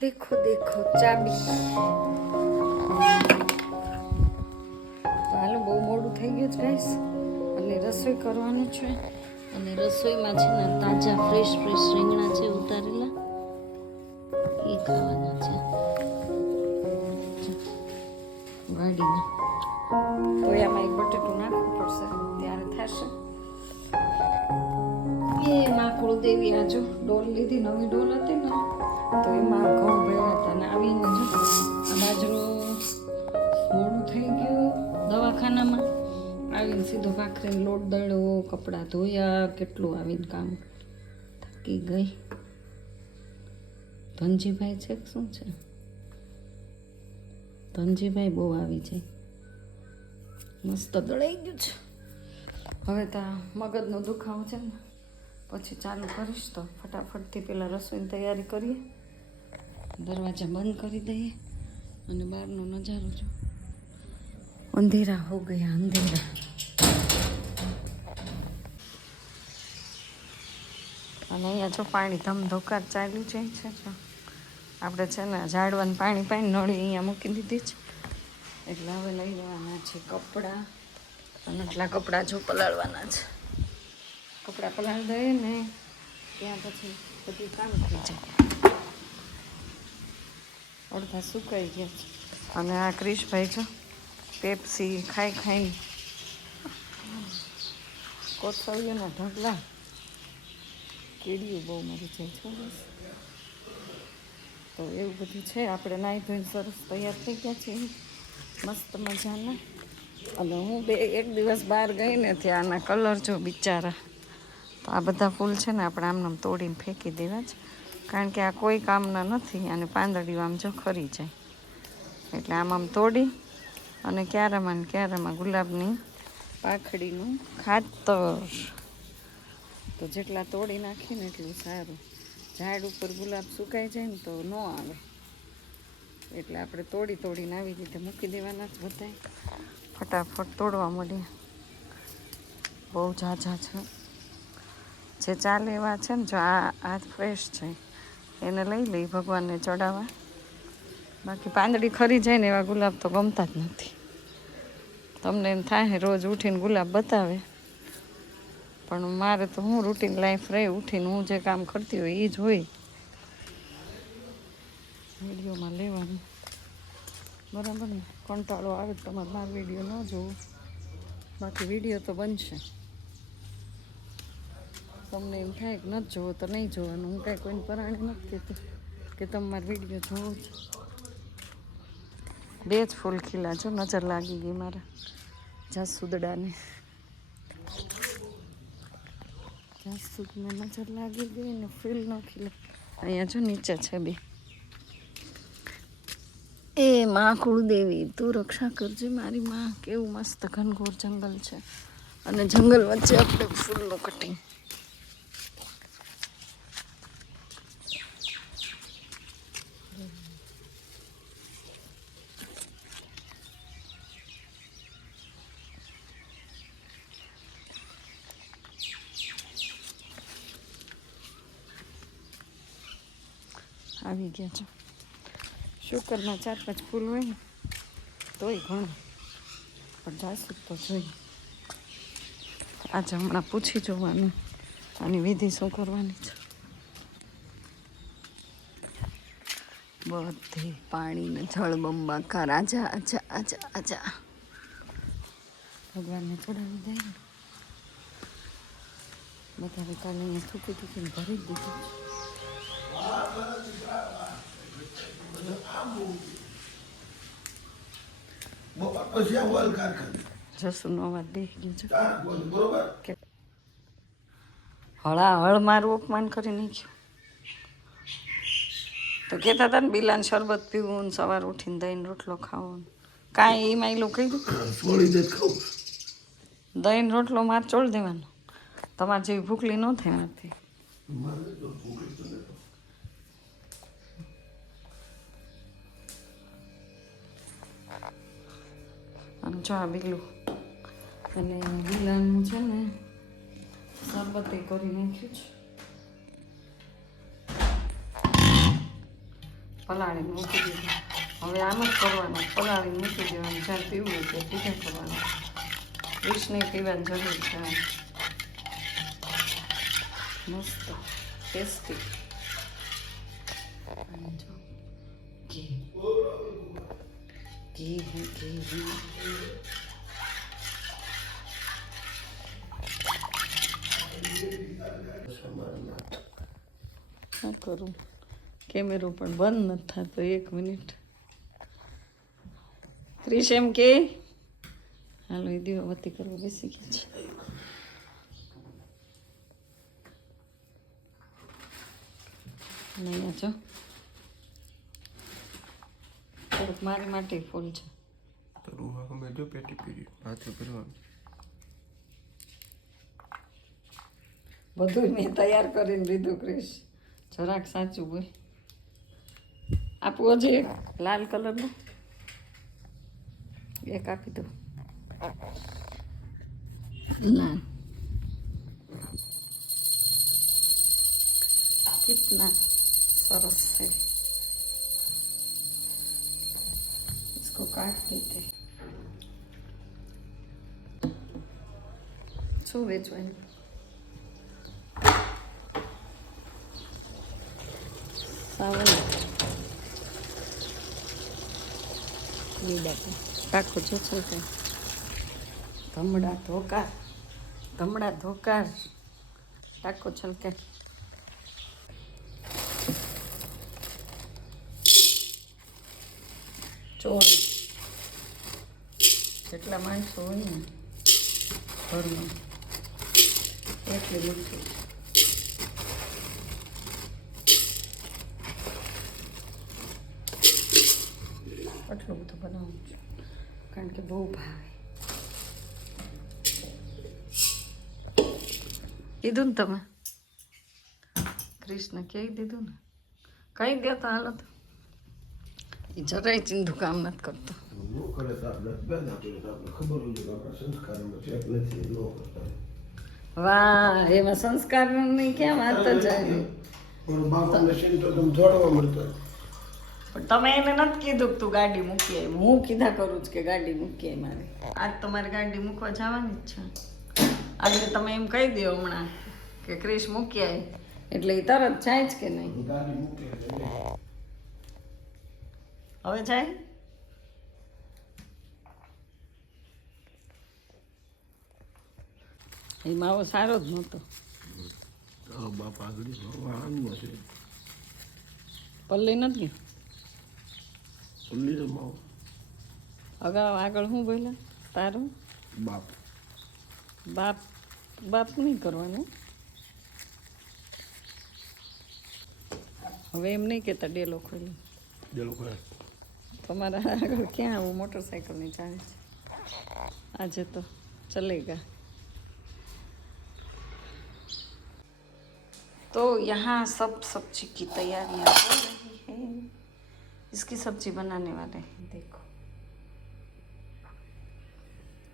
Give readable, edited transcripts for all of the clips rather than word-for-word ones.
देखो देखो चाबी तो हालो बહુ મોડું થઈ ગયું છે ગાઈસ અને રસોઈ કરવાનું છે અને રસોઈમાં છે ને તાજા ફ્રેશ રીંગણા છે ઉતારેલા એ ખાવાના છે વાડીને તો એમાં એક બટેટું નાખવું પડશે ત્યારે થશે એ માં કુળદેવી આજુ ડોલ લીધી નવી ડોલ હતી ને તો એમાં ઘઉં ભર્યા હતા ને આવીને જો આ બાજરો મોડું થઈ ગયું દવાખાનામાં આવીને સીધો ભાખરીને લોટ દળ્યો કપડાં ધોયા કેટલું આવીને કામ થાકી ગઈ ધનજીભાઈ છે કે શું છે ધનજીભાઈ બહુ આવી જાય મસ્ત દળાઈ ગયું છે હવે તો મગજનો દુખાવો છે ને પછી ચાલુ કરીશ તો ફટાફટથી પહેલાં રસોઈની તૈયારી કરીએ દરવાજા બંધ કરી દઈએ અને બહારનો નજારો જો અંધેરા હો ગયા અંધેરા અને અહીંયા જો પાણી ધમધોકાર ચાલ્યું છે જો આપણે છે ને ઝાડવાનું પાણી પાણી નળી અહીંયા મૂકી દીધી છે એટલે હવે લઈ લેવાના છે કપડાં અને એટલા કપડાં જો પલાળવાના છે કપડાં પલાળી દઈએ ને ત્યાં પછી બધું કામ થઈ જાય અડધા સુકાઈ ગયા છે અને આ ક્રિશભાઈ જો પેપ્સી ખાઈને કોથળીઓના ઢગલા કીડીઓ બહુ મરી જાય છે બસ તો એવું બધું છે આપણે નાહી ધોઈને સરસ તૈયાર થઈ ગયા છીએ મસ્ત મજાના અને હું એક દિવસ બહાર ગઈ ને ત્યાં આના કલર જો બિચારા તો આ બધા ફૂલ છે ને આપણે આમને તોડીને ફેંકી દેવા જ કારણ કે આ કોઈ કામના નથી અને પાંદડીઓ આમ જો ખરી જાય એટલે આમ તોડી અને ક્યારામાં ગુલાબની પાંખડીનું ખાતર તો જેટલા તોડી નાખીને એટલું સારું ઝાડ ઉપર ગુલાબ સુકાઈ જાય ને તો ન આવે એટલે આપણે તોડીને આવી રીતે મૂકી દેવાના જ બધાય ફટાફટ તોડવા મળ્યા બહુ ઝાઝા છે જે ચાલે એવા છે ને જો આ ફ્રેશ છે એને લઈ લઈ ભગવાનને ચડાવવા બાકી પાંદડી ખરી જાય ને એવા ગુલાબ તો ગમતા જ નથી તમને એમ થાય રોજ ઉઠીને ગુલાબ બતાવે પણ મારે તો હું રૂટીન લાઈફ રહી ઉઠીને હું જે કામ કરતી હોય એ જ હોય વિડીયોમાં લેવાનું બરાબર ને કંટાળો આવે તો તમારે મારો વિડીયો ન જોવો બાકી વિડીયો તો બનશે તમને એમ થાય કે નથી જોવો તો નહીં જોવાનું હું કાંઈ કોઈને પરાણે નથી કહેતી કે તમારે વિડીયો જોવો છે બે જ ફૂલ ખીલા છો નજર લાગી ગઈ મારા જાસૂદડાને જાસૂદને નજર લાગી ગઈ ને ફૂલ ન ખીલે અહીંયા જો નીચે છે બે એ માં કુળદેવી તું રક્ષા કરજે મારી માં કેવું મસ્ત ઘનઘોર જંગલ છે અને જંગલ વચ્ચે આપણે ફૂલનું કટિંગ આવી ગયા છો શુકરના 4-5 ફૂલ હોય ને તોય ઘણું પણ જાસૂદ તો જોઈએ આજે હમણાં પૂછી જોવાનું આની વિધિ શું કરવાની છે બધે પાણીને જળબંબાકાર આજા આજા આજા આજા ભગવાનને ચડાવી દે ને બધા કાલે અહીંયા થૂકીને ભરી જ દીધું જસુનો અવાજ દેખી ગયો છે હળ મારું અપમાન કરી નાખ્યું તો કહેતા હતા ને બિલાન શરબત પીવું ને સવાર ઉઠીને દહીં રોટલો ખાવો કાંઈ એમાં એલું કહ્યું દહીં રોટલો મારે ચોળ દેવાનો તમારે જેવી ભૂખલી ન થાય મારથી આમ જો આ બીલું અને બિલાનું છે ને શરબત કરી નાખ્યું છે પલાળીને મૂકી દીધું. હવે આમ જ કરવાનું, પલાળીને મૂકી દેવાનું. જ્યાં પીવું હોય ત્યાં પીધે કરવાનું. વિષને પીવાની જરૂર છે. મસ્ત ટેસ્ટી. જો ઘી ઘી ઘી શું કરું? કેમેરો પણ બંધ નથી થતો. 1 મિનિટ. ક્રિશ એમ કે હાલો એ દીવાબત્તી કરવા બેસી ગયા છે. અહીંયા જો થોડુંક મારી માટે ફૂલ છે. બધું મેં તૈયાર કરીને લીધું. ક્રિશ જરાક સાચું બોલ. આપવું હજી એક લાલ કલરનું એક આપી દો. ના कितना सरस है. इसको काट देते. શું વેચવાનું? સાવન ટાકો જો ચાલતે. ધમડા ધોકાર ટાકો છલકે. ચોળ જેટલા માણસો હોય ને ઘરમાં એટલી મીઠું. આટલું બધું બનાવું છું કારણ કે બહુ ભાવે. કીધું ને તમે કૃષ્ણ કહી દીધું ને કઈ દો તો હાલો. તો એ જરાય ચિંધુ કામ નથી કરતો. વાહ એમાં સંસ્કાર ની કેમ વાત જ જાય. પણ તમે એને નથી કીધું કે તું ગાડી મૂકી આવી. હું કીધા કરું જ કે ગાડી મૂકી આવી મારે. આજ તમારે ગાડી મૂકવા જવાની જ છે. આજે તમે એમ કહી દો હમણાં કે ક્રિશ મૂકી આવી એટલે એ તરત જાય જ કે નહીં? હવે જાય. એ માવો સારો જ નહોતો. પલ્લી નથી અગાઉ આગળ શું બોલ્યા તારું? બાપ નહીં કરવાનું. હવે એમ નહીં કહેતા ડેલો ખોલી. તમારા આગળ ક્યાં આવું મોટરસાइकिल नहीं चाहे आज तो चलेगा. तो यहाँ सब सब्जी की तैयारियाँ हो रही है. इसकी सब्जी बनाने वाले हैं. देखो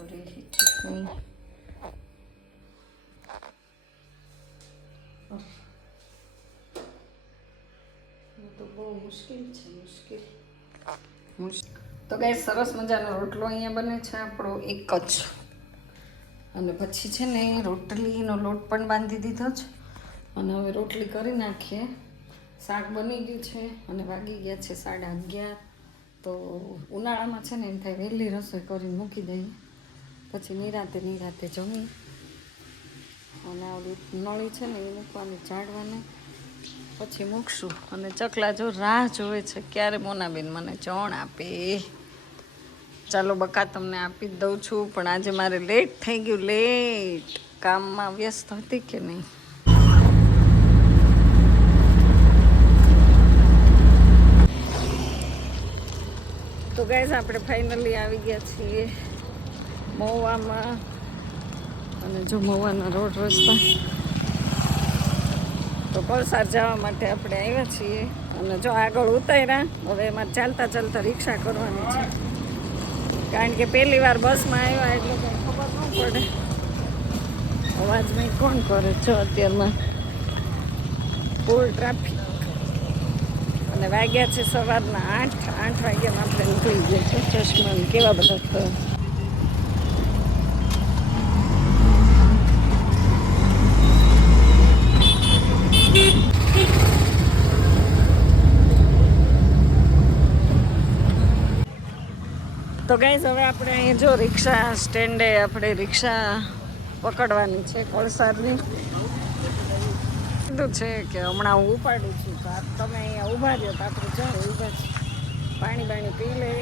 और ये चटनी तो બહુ મુશ્કેલ છે. તો ગાઈસ સરસ મજાનો રોટલો અહીંયા બને છે આપણો એક જ. અને પછી છે ને રોટલીનો લોટ પણ બાંધી દીધો છે અને હવે રોટલી કરી નાખીએ. શાક બની ગયું છે અને વાગી ગયા છે 11:30. તો ઉનાળામાં છે ને એમ થાય વહેલી રસોઈ કરીને મૂકી દઈએ પછી નિરાતે જમી. અને ઓલી નળી છે ને એ મૂકવાની ઝાડવાને પછી મૂકશું. અને ચકલા જો રાહ જોવે છે ક્યારે મોનાબેન મને ચણ આપે. ચાલો બકા તમને આપી જ દઉં છું પણ આજે મારે લેટ થઈ ગયું. લેટ કામમાં વ્યસ્ત હતી કે નહીં. તો ગાઈઝ આપણે ફાઇનલી આવી ગયા છીએ મહુવામાં. અને જો મહુવાના રોડ રસ્તા તો વલસાડ જવા માટે આપણે આવ્યા છીએ. અને જો આગળ ઉતાર્યા હવે એમાં ચાલતા રિક્ષા કરવાની છે કારણ કે પહેલી વાર બસમાં આવ્યા એટલે કંઈ ખબર ન પડે. અવાજમાં કોણ કરે છો અત્યારમાં ફૂલ ટ્રાફિક. અને વાગ્યા છે સવારના 8 વાગ્યામાં આપણે નીકળી ગયા છે. ચશ્મા કેવા બધા તો ગાઈઝ હવે આપણે અહીંયા જો રિક્ષા સ્ટેન્ડે આપણે રિક્ષા પકડવાની છે કોલસારની. કીધું છે કે હમણાં હું ઉપાડું છું તો તમે અહીંયા ઊભા રહ્યો તો આપણે ચાલો ઊભા છે. પાણી પી લે.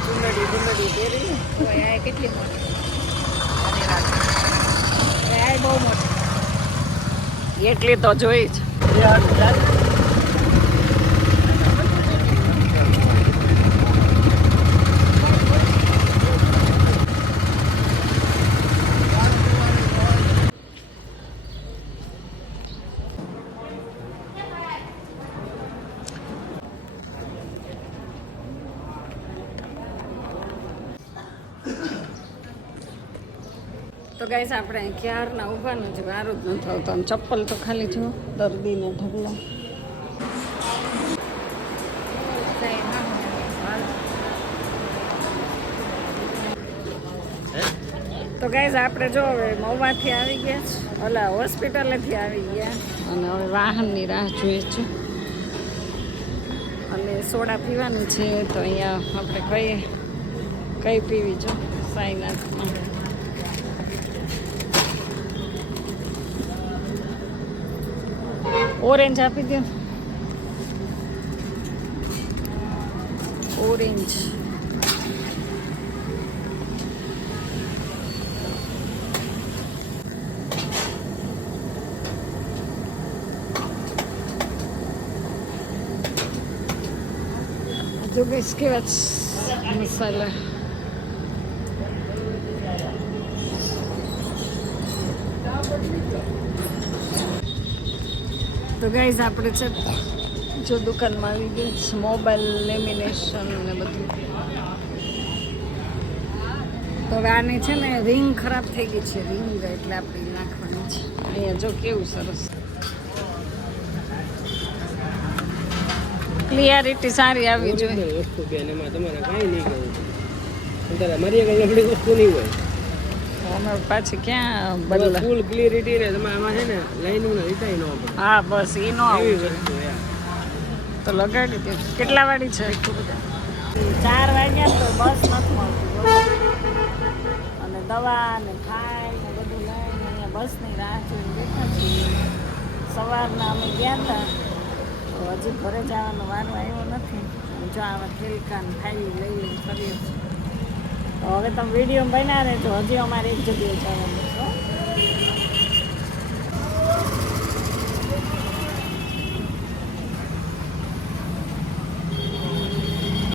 ડુંગળી પહેરી કેટલી મોટી બહુ મોટી એટલી તો જોઈ જ. તો ગાઈસ આપણે ક્યારના ઊભાનું છે વારું જ નથી આવતું. આમ ચપ્પલ તો ખાલી જો દર્દીને ઢગલા. તો ગાઈસ આપણે જો હવે મહુવાથી આવી ગયા છે, ઓલા હોસ્પિટલેથી આવી ગયા અને હવે વાહનની રાહ જોઈએ છે અને સોડા પીવાનું છે. તો અહીંયા આપણે કઈ પીવી જો સાઈનાથમાં. ઓરેન્જ આપી દો. ઓરેન્જ જો ગઈશ કેવા મસાલા. તો ગાઈઝ આપણે છે જો દુકાનમાં આવી ગઈ છે મોબાઈલ લેમિનેશન ને બધું. તો હવે આની છે ને રિંગ ખરાબ થઈ ગઈ છે રિંગ, એટલે આપણે નાખવાની છે. અહીંયા જો કેવું સરસ ક્લિયરિટી સારી આવી જોઈએ. વસ્તુ બેન એમાં તમારે કાંઈ નહીં કરવું. તમારે મારી આગળ લંબડી વસ્તુ નહીં હોય. અમે પાછી ક્યાં બદલા ફૂલ ક્લિયરિટી ને તમારે આમાં છે ને લાઈનિંગ ને રીટાઈ ન પડે. હા બસ એ નો એવી આવે વસ્તુ યાર. તો લગાડી દે. કેટલા વાળી છે? 4 વાગ્યા તો બસ નથી મળતી અને દવા ને ખાય ને બધું લઈને અહીંયા બસની રાહ જોઈને બેઠા છીએ. સવારના અમે ગયા હતા તો હજી ઘરે જવાનો વારો આવ્યો નથી. જો આવા ઠેલકાન ખાઈ લઈ ફરીએ છીએ. તો હવે તમે વિડીયો બનાવે તો હજી અમારે એક જગ્યાએ જવાનું છે.